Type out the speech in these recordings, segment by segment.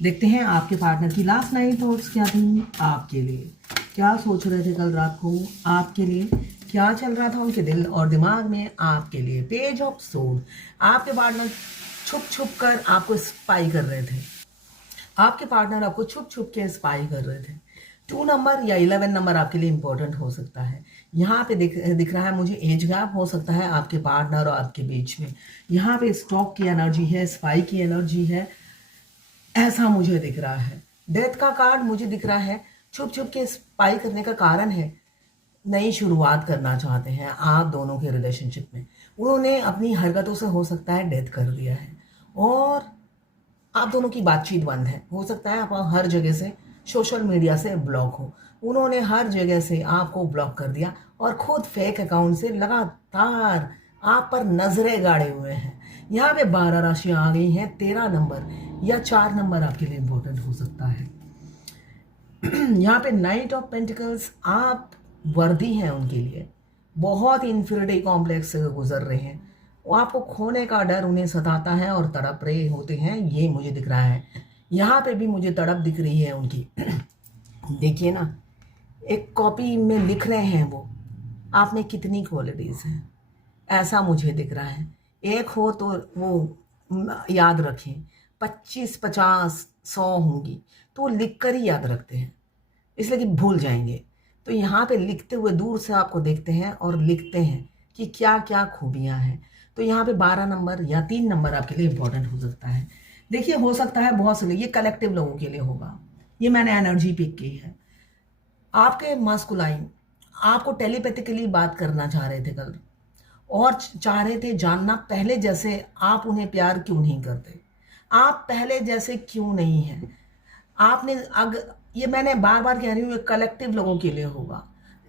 देखते हैं आपके पार्टनर की लास्ट नाइट थॉट्स क्या थी आपके लिए। क्या सोच रहे थे कल रात को आपके लिए, क्या चल रहा था उनके दिल और दिमाग में आपके लिए। पेज ऑफ सोड। आपके पार्टनर छुप छुप कर आपको स्पाई कर रहे थे। आपके पार्टनर आपको छुप छुप के स्पाई कर रहे थे। 2 नंबर या 11 नंबर आपके लिए इंपॉर्टेंट हो सकता है। यहाँ पे दिख रहा है मुझे एज गैप हो सकता है आपके पार्टनर और आपके बीच में। यहाँ पे स्टॉक की एनर्जी है, स्पाई की एनर्जी है, ऐसा मुझे दिख रहा है। डेथ का कार्ड मुझे दिख रहा है। छुप छुप के स्पाई करने का कारण है नई शुरुआत करना चाहते हैं आप दोनों के रिलेशनशिप में। उन्होंने अपनी हरकतों से हो सकता है डेथ कर दिया है और आप दोनों की बातचीत बंद है। हो सकता है आप हर जगह से सोशल मीडिया से ब्लॉक हो। उन्होंने हर जगह से आपको ब्लॉक कर दिया और खुद फेक अकाउंट से लगातार आप पर नजरें गाड़े हुए हैं। यहाँ पे 12 राशियां आ गई हैं। 13 नंबर या 4 नंबर आपके लिए इंपॉर्टेंट हो सकता है। यहाँ पे नाइट ऑफ पेंटिकल्स आप वर्दी हैं उनके लिए। बहुत इन्फीरियरिटी कॉम्प्लेक्स से गुजर रहे हैं। वो आपको खोने का डर उन्हें सताता है और तड़प रहे होते हैं, ये मुझे दिख रहा है। यहाँ पे भी मुझे तड़प दिख रही है उनकी। देखिए ना, एक कॉपी में लिख रहे हैं वो, आप में कितनी क्वालिटीज़ हैं, ऐसा मुझे दिख रहा है। एक हो तो वो याद रखें, 25 50 100 होंगी तो वो लिख कर ही याद रखते हैं, इसलिए कि भूल जाएंगे। तो यहाँ पे लिखते हुए दूर से आपको देखते हैं और लिखते हैं कि क्या क्या खूबियाँ हैं। तो यहाँ पे 12 नंबर या 3 नंबर आपके लिए इंपॉर्टेंट हो सकता है। देखिए, हो सकता है बहुत से, ये कलेक्टिव लोगों के लिए होगा। ये मैंने एनर्जी पिक की है। आपके मस्कुलाइन आपको टेलीपैथिकली बात करना चाह रहे थे कल और चाह रहे थे जानना पहले जैसे आप उन्हें प्यार क्यों नहीं करते, आप पहले जैसे क्यों नहीं हैं। आपने ये मैंने बार बार कह रही हूँ, ये कलेक्टिव लोगों के लिए होगा,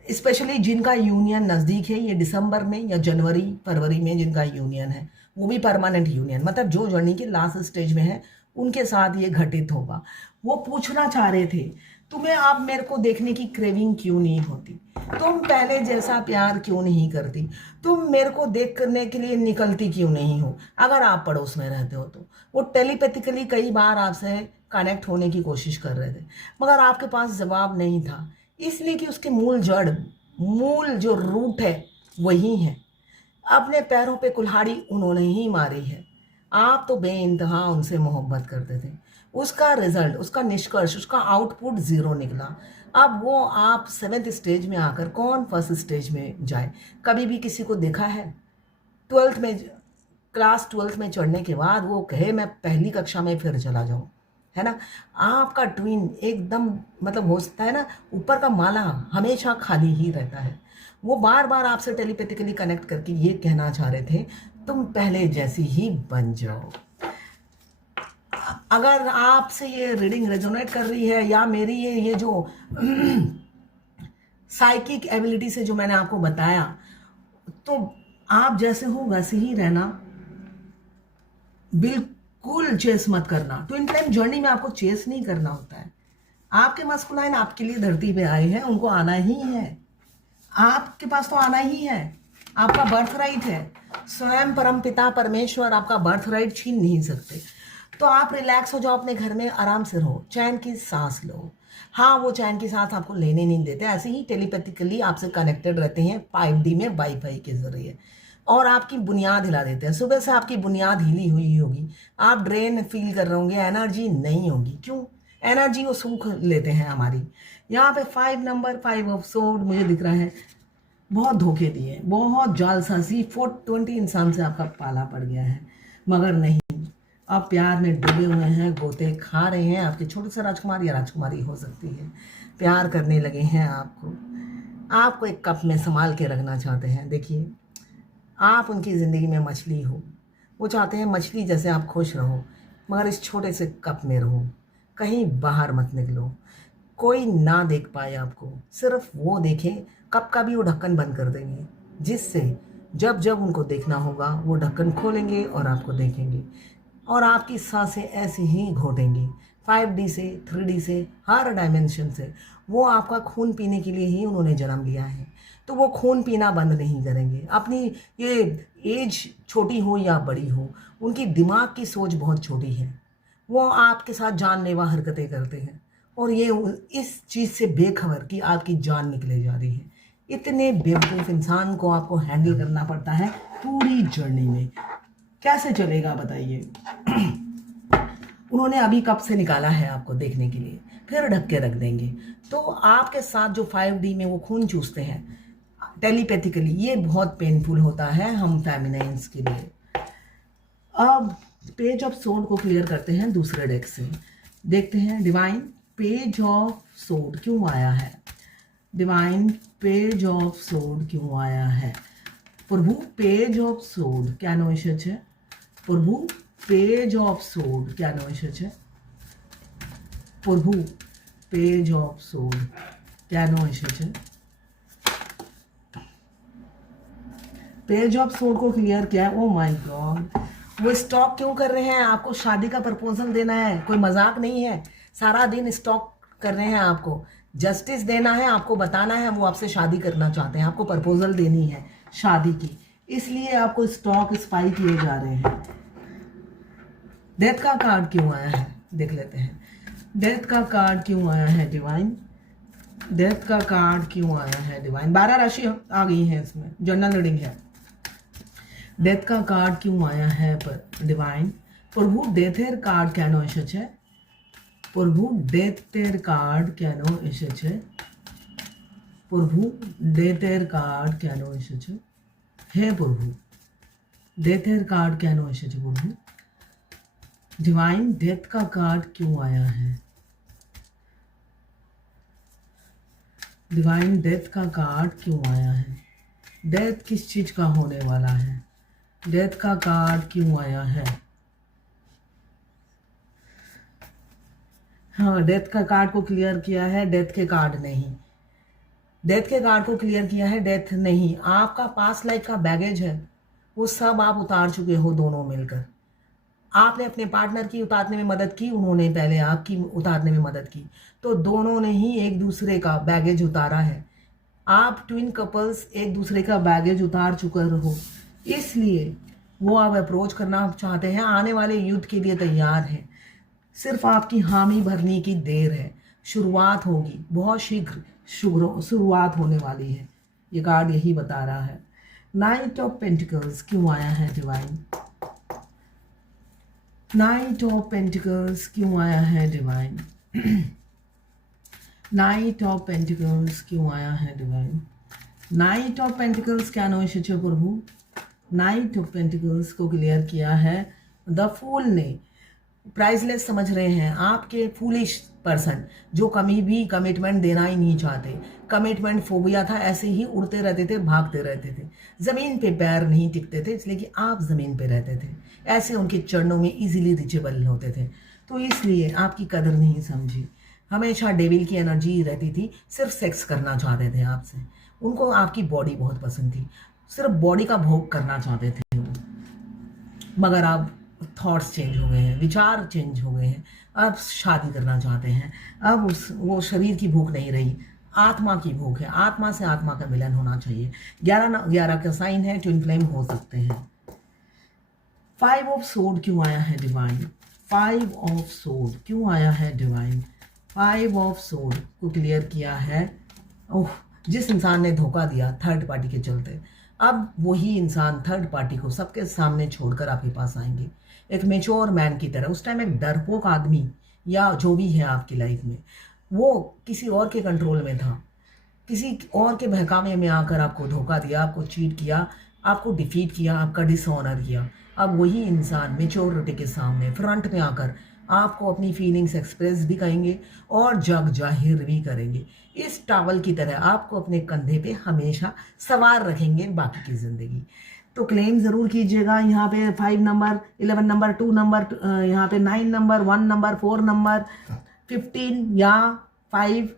स्पेशली जिनका यूनियन नज़दीक है। ये दिसंबर में या जनवरी फरवरी में जिनका यूनियन है, वो भी परमानेंट यूनियन, मतलब जो जर्नी के लास्ट स्टेज में है, उनके साथ ये घटित होगा। वो पूछना चाह रहे थे, तुम्हें आप मेरे को देखने की क्रेविंग क्यों नहीं होती, तुम पहले जैसा प्यार क्यों नहीं करती, तुम मेरे को देख करने के लिए निकलती क्यों नहीं हो। अगर आप पड़ोस में रहते हो तो वो टेलीपैथिकली कई बार आपसे कनेक्ट होने की कोशिश कर रहे थे, मगर आपके पास जवाब नहीं था, इसलिए कि उसके मूल जो रूट है वही है। अपने पैरों पे कुल्हाड़ी उन्होंने ही मारी है। आप तो बेइंतहा उनसे मोहब्बत करते थे। उसका रिजल्ट, उसका निष्कर्ष, उसका आउटपुट ज़ीरो निकला। अब वो आप 7th स्टेज में आकर कौन फर्स्ट स्टेज में जाए। कभी भी किसी को देखा है 12th में, क्लास 12th में चढ़ने के बाद वो कहे मैं पहली कक्षा में फिर चला जाऊँ, है ना। आपका ट्विन एकदम, मतलब हो सकता है ना, ऊपर का माला हमेशा खाली ही रहता है। वो बार बार आपसे टेलीपैथिकली कनेक्ट करके ये कहना चाह रहे थे, तुम पहले जैसी ही बन जाओ। अगर आपसे ये रीडिंग रेजोनेट कर रही है या मेरी ये जो साइकिक एबिलिटी से जो मैंने आपको बताया, तो आप जैसे हो वैसे ही रहना, बिल्कुल चेस मत करना। ट्विन फ्लेम जर्नी में आपको चेस नहीं करना होता है। आपके मस्कुलाइन आपके लिए धरती पे आए हैं, उनको आना ही है, आपके पास तो आना ही है, आपका बर्थ राइट है। स्वयं परम पिता परमेश्वर आपका बर्थ राइट छीन नहीं सकते। तो आप रिलैक्स हो जाओ, अपने घर में आराम से रहो, चैन की सांस लो। हाँ, वो चैन की सांस आपको लेने नहीं देते, ऐसे ही टेलीपैथिकली आपसे कनेक्टेड रहते हैं 5D में वाईफाई के जरिए, और आपकी बुनियाद हिला देते हैं। सुबह से आपकी बुनियाद हिली हुई होगी, आप ड्रेन फील कर रहे होंगे, एनर्जी नहीं होगी। क्यों? एनर्जी वो सूख लेते हैं हमारी। यहाँ पे 5 नंबर 5 ऑफ सोर्ड मुझे दिख रहा है। बहुत धोखे दिए, बहुत जालसाजी, 420 इंसान से आपका पाला पड़ गया है, मगर नहीं, आप प्यार में डूबे हुए हैं, गोते खा रहे हैं। आपके छोटे से राजकुमार या राजकुमारी हो सकती है, प्यार करने लगे हैं आपको एक कप में संभाल के रखना चाहते हैं। देखिए, आप उनकी ज़िंदगी में मछली हो, वो चाहते हैं मछली जैसे आप खुश रहो, मगर इस छोटे से कप में रहो, कहीं बाहर मत निकलो, कोई ना देख पाए आपको, सिर्फ वो देखें। कप का भी वो ढक्कन बंद कर देंगे, जिससे जब जब उनको देखना होगा वो ढक्कन खोलेंगे और आपको देखेंगे, और आपकी सांसें ऐसे ही घोटेंगी। 5D से, 3D से, हर डायमेंशन से। वो आपका खून पीने के लिए ही उन्होंने जन्म लिया है, तो वो खून पीना बंद नहीं करेंगे। अपनी ये एज छोटी हो या बड़ी हो, उनकी दिमाग की सोच बहुत छोटी है। वो आपके साथ जानलेवा हरकतें करते हैं और ये इस चीज़ से बेखबर कि आपकी जान निकले जा रही है। इतने बेवकूफ़ इंसान को आपको हैंडल करना पड़ता है पूरी जर्नी में। कैसे चलेगा बताइए। उन्होंने अभी कब से निकाला है आपको देखने के लिए, फिर ढक के रख देंगे। तो आपके साथ जो 5D में वो खून चूसते हैं टेलीपैथिकली, ये बहुत पेनफुल होता है हम फेमिनाइंस के लिए। अब पेज ऑफ सोड को क्लियर करते हैं दूसरे डेक से। देखते हैं डिवाइन पेज ऑफ सोड क्यों आया है। डिवाइन पेज ऑफ सोड क्यों आया है। प्रभु पेज ऑफ सोड क्या विशेष है। प्रभु पेज ऑफ सोड क्या विशेष है। प्रभु पेज ऑफ सोड क्या विशेष है। पेज ऑफ सोड को क्लियर किया है। ओ माय गॉड, वो स्टॉक क्यों कर रहे हैं। आपको शादी का प्रपोजल देना है, कोई मजाक नहीं है। सारा दिन स्टॉक कर रहे हैं, आपको जस्टिस देना है, आपको बताना है वो आपसे शादी करना चाहते हैं, आपको प्रपोजल देनी है शादी की, इसलिए आपको स्टॉक स्पाई किए जा रहे हैं। डेथ का कार्ड क्यों आया है देख लेते हैं। डेथ का कार्ड क्यों आया है डिवाइन। डेथ का कार्ड क्यों आया है डिवाइन। 12 राशि आ गई है इसमें, जनरल रीडिंग है। डेथ का कार्ड क्यों आया है पर डिवाइन। प्रभु डेथेर कार्ड क्या विशेष है। प्रभु डेथेर कार्ड क्या विशेष है। प्रभु डेथेर कार्ड क्या विशेष है। हे प्रभु डेथेर कार्ड क्या विशेष है। प्रभु डिवाइन डेथ का कार्ड क्यों आया है। डिवाइन डेथ का कार्ड क्यों आया है। डेथ किस चीज का होने वाला है। डेथ का कार्ड क्यों आया है। हाँ, डेथ का कार्ड को क्लियर किया है, डेथ के कार्ड नहीं। डेथ के कार्ड को क्लियर किया है, डेथ नहीं। आपका पास्ट लाइफ का बैगेज है, वो सब आप उतार चुके हो दोनों मिलकर। आपने अपने पार्टनर की उतारने में मदद की, उन्होंने पहले आपकी उतारने में मदद की, तो दोनों ने ही एक दूसरे का बैगेज उतारा है। आप ट्विन कपल्स एक दूसरे का बैगेज उतार चुके हो, इसलिए वो आप अप्रोच करना चाहते हैं, आने वाले युद्ध के लिए तैयार हैं। सिर्फ आपकी हामी भरने की देर है, शुरुआत होगी, बहुत शीघ्र शुरुआत होने वाली है, ये कार्ड यही बता रहा है। नाइट ऑफ पेंटिकल्स क्यों आया है डिवाइन। नाइट ऑफ पेंटिकल्स क्यों आया है डिवाइन। नाइट ऑफ पेंटिकल्स क्यों आया है डिवाइन। नाइट ऑफ पेंटिकल्स क्या विशेष है प्रभु। नाइट ऑफ पेंटिकल्स को क्लियर किया है द फूल ने। प्राइसलेस समझ रहे हैं आपके फूलिश पर्सन, जो कभी भी कमिटमेंट देना ही नहीं चाहते। कमिटमेंट फोबिया था, ऐसे ही उड़ते रहते थे, भागते रहते थे, ज़मीन पे पैर नहीं टिकते थे, इसलिए कि आप ज़मीन पे रहते थे। ऐसे उनके चरणों में इजीली रिचेबल होते थे, तो इसलिए आपकी कदर नहीं समझी। हमेशा डेविल की एनर्जी रहती थी, सिर्फ सेक्स करना चाहते थे आपसे। उनको आपकी बॉडी बहुत पसंद थी, सिर्फ बॉडी का भोग करना चाहते थे वो। मगर अब थॉट्स चेंज हो गए हैं, विचार चेंज हो गए हैं, अब शादी करना चाहते हैं। अब वो शरीर की भूख नहीं रही, आत्मा की भूख है। आत्मा से आत्मा का मिलन होना चाहिए। 11 का साइन है, ट्विन फ्लेम हो सकते हैं। 5 ऑफ सोड क्यों आया है डिवाइन। 5 ऑफ सोड क्यों आया है डिवाइन। 5 ऑफ सोड को क्लियर किया है। ओह, जिस इंसान ने धोखा दिया थर्ड पार्टी के चलते, अब वही इंसान थर्ड पार्टी को सबके सामने छोड़कर आपके पास आएंगे, एक मेच्योर मैन की तरह। उस टाइम एक डरपोक आदमी या जो भी है आपकी लाइफ में, वो किसी और के कंट्रोल में था, किसी और के बहकावे में आकर आपको धोखा दिया, आपको चीट किया, आपको डिफीट किया, आपका डिसऑनर किया। अब वही इंसान मेच्योरिटी के सामने फ्रंट में आकर आपको अपनी फीलिंग्स एक्सप्रेस भी करेंगे और जग जाहिर भी करेंगे। इस टावल की तरह आपको अपने कंधे पे हमेशा सवार रखेंगे बाकी की ज़िंदगी। तो क्लेम ज़रूर कीजिएगा। यहाँ पे 5 नंबर, 11 नंबर, 2 नंबर, यहाँ पे 9 नंबर, 1 नंबर, 4 नंबर, 15 या 5,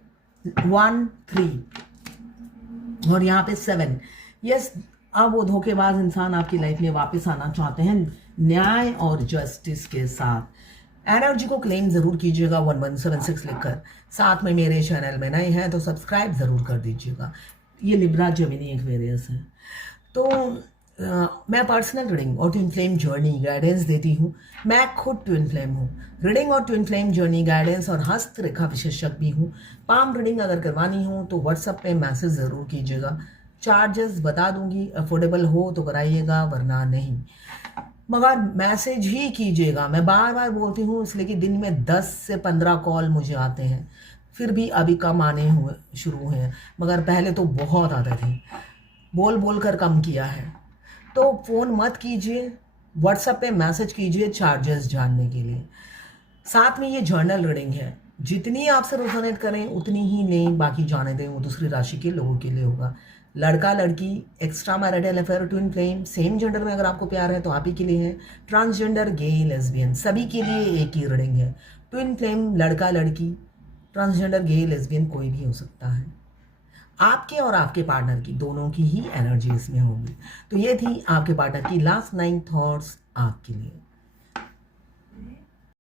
1, 3 और यहाँ पे 7। यस, अब वो धोखेबाज इंसान आपकी लाइफ में वापस आना चाहते हैं न्याय और जस्टिस के साथ। एनर्जी को क्लेम ज़रूर कीजिएगा 1176 लिखकर। साथ में मेरे चैनल में नए हैं तो सब्सक्राइब ज़रूर कर दीजिएगा। ये लिब्रा जेमिनी एक्वेरियस है। तो मैं पर्सनल रीडिंग और ट्विन फ्लेम जर्नी गाइडेंस देती हूँ। मैं खुद ट्विन फ्लेम हूँ। रीडिंग और ट्विन फ्लेम जर्नी गाइडेंस और हस्तरेखा विशेषज्ञ भी हूँ। पाम रीडिंग अगर करवानी हो तो व्हाट्सएप पे मैसेज ज़रूर कीजिएगा। चार्जेस बता दूंगी, अफोर्डेबल हो तो कराइएगा वरना नहीं, मगर मैसेज ही कीजिएगा। मैं बार बार बोलती हूँ इसलिए कि दिन में 10 से 15 कॉल मुझे आते हैं, फिर भी अभी कम आने हुए शुरू हुए हैं, मगर पहले तो बहुत आते थे। बोल बोल कर कम किया है। तो फ़ोन मत कीजिए, व्हाट्सएप पे मैसेज कीजिए चार्जेस जानने के लिए। साथ में ये जर्नल रीडिंग है, जितनी आपसे रेजोनेट करें उतनी ही लें, बाकी जाने दें, वो दूसरी राशि के लोगों के लिए होगा। लड़का लड़की, extra marital affair, twin flame, same gender में अगर आपको प्यार है तो आप ही के लिए है। ट्रांसजेंडर, गे, लेस्बियन, सभी के लिए एक ही रीडिंग है। ट्विन फ्लेम, लड़का लड़की, ट्रांसजेंडर, गे, लेस्बियन कोई भी हो सकता है। आपके और आपके पार्टनर की दोनों की ही एनर्जी इसमें होगी। तो ये थी आपके पार्टनर की लास्ट 9 थॉट्स आपके लिए।